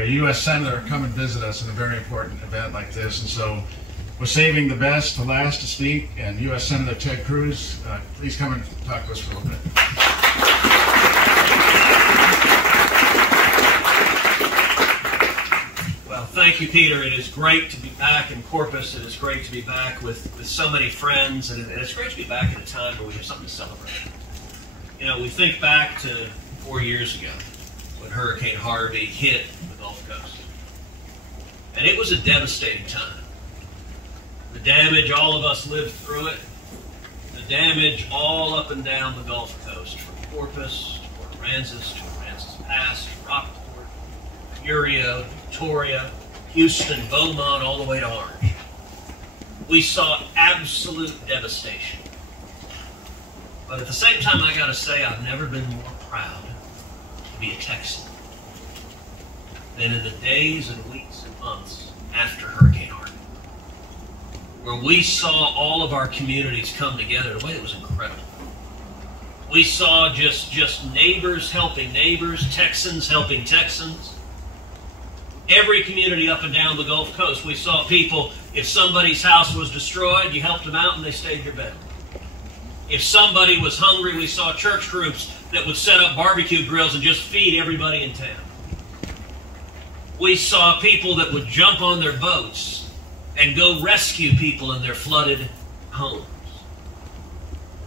a U.S. Senator come and visit us in a very important event like this. And so we're saving the best to last to speak. And U.S. Senator Ted Cruz, please come and talk to us for a little bit. Well, thank you, Peter. It is great to be back in Corpus. It is great to be back with so many friends. And it's great to be back at a time where we have something to celebrate. You know, we think back to 4 years ago when Hurricane Harvey hit the Gulf Coast. And it was a devastating time. The damage, all of us lived through it. The damage all up and down the Gulf Coast, from Corpus to Port Aransas to Aransas Pass, to Rockport, Curio, Victoria, Houston, Beaumont, all the way to Orange. We saw absolute devastation. But at the same time, I got to say, I've never been more proud to be a Texan than in the days and weeks and months after Hurricane Harvey, where we saw all of our communities come together in a way that was incredible. We saw just neighbors helping neighbors, Texans helping Texans. Every community up and down the Gulf Coast, we saw people, if somebody's house was destroyed, you helped them out and they stayed your bed. If somebody was hungry, we saw church groups that would set up barbecue grills and just feed everybody in town. We saw people that would jump on their boats and go rescue people in their flooded homes.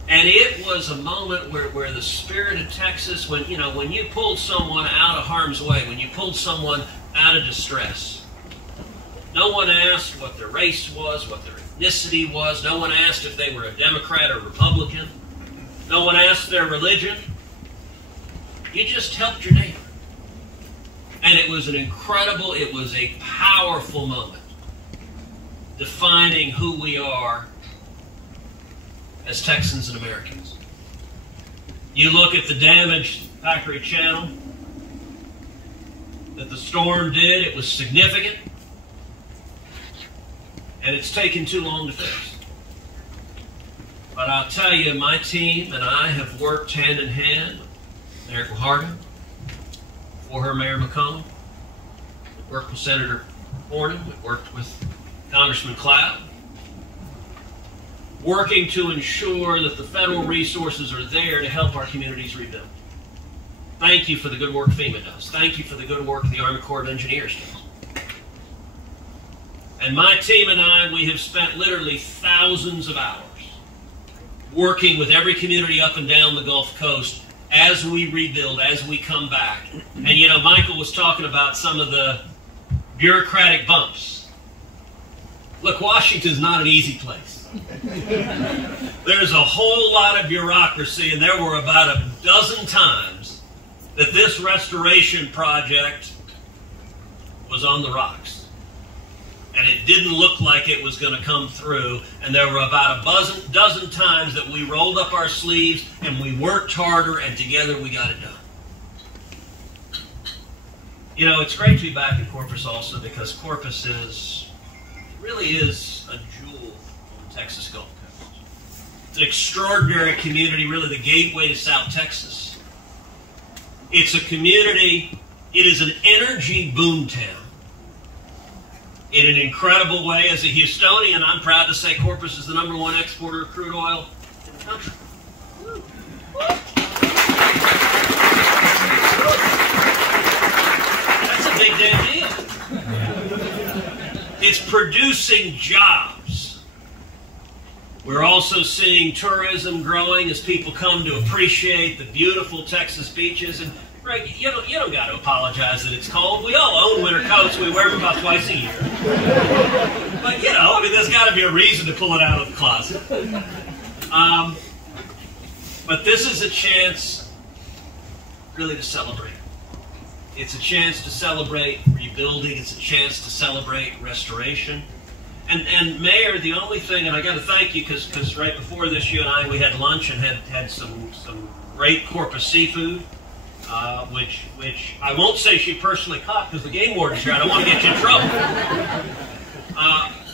And it was a moment where the spirit of Texas, when you pulled someone out of harm's way, when you pulled someone out of distress, no one asked what their race was, what their ethnicity was. No one asked if they were a Democrat or Republican. No one asked their religion. You just helped your neighbor. And it was an incredible, it was a powerful moment defining who we are as Texans and Americans. You look at the damage Packery Channel that the storm did, it was significant. And it's taken too long to fix. But I'll tell you, my team and I have worked hand in hand with Mayor Guajardo, for her Mayor McCollum. We've worked with Senator Hornan. We've worked with Congressman Cloud, working to ensure that the federal resources are there to help our communities rebuild. Thank you for the good work FEMA does. Thank you for the good work the Army Corps of Engineers does. And my team and I, we have spent literally thousands of hours working with every community up and down the Gulf Coast as we rebuild, as we come back. And you know, Michael was talking about some of the bureaucratic bumps. Look, Washington's not an easy place. There's a whole lot of bureaucracy, and there were about a dozen times that this restoration project was on the rocks. And it didn't look like it was going to come through. And there were about a dozen times that we rolled up our sleeves and we worked harder, and together we got it done. You know, it's great to be back in Corpus also, because Corpus really is a jewel on the Texas Gulf Coast. It's an extraordinary community, really the gateway to South Texas. It's a community, it is an energy boomtown. In an incredible way, as a Houstonian, I'm proud to say Corpus is the #1 exporter of crude oil in the country. That's a big damn deal. It's producing jobs. We're also seeing tourism growing as people come to appreciate the beautiful Texas beaches. And Greg, you don't got to apologize that it's cold. We all own winter coats. We wear them about twice a year. But, you know, I mean, there's got to be a reason to pull it out of the closet. But this is a chance, really, to celebrate. It's a chance to celebrate rebuilding. It's a chance to celebrate restoration. And Mayor, the only thing, and I got to thank you, because right before this, you and I, we had lunch and had some great Corpus seafood. Which I won't say she personally caught, because the game warden's here. I don't want to get you in trouble.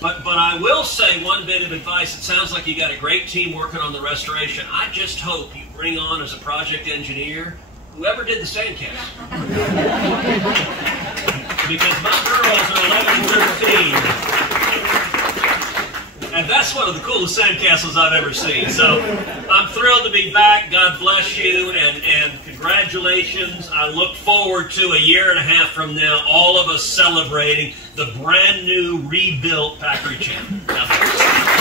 But I will say one bit of advice. It sounds like you got a great team working on the restoration. I just hope you bring on as a project engineer whoever did the sandcastle. because my girls are 11 and 13. And that's one of the coolest sandcastles I've ever seen. So I'm thrilled to be back. God bless you, and congratulations. I look forward to a year and a half from now, all of us celebrating the brand new, rebuilt Packery Channel. God bless.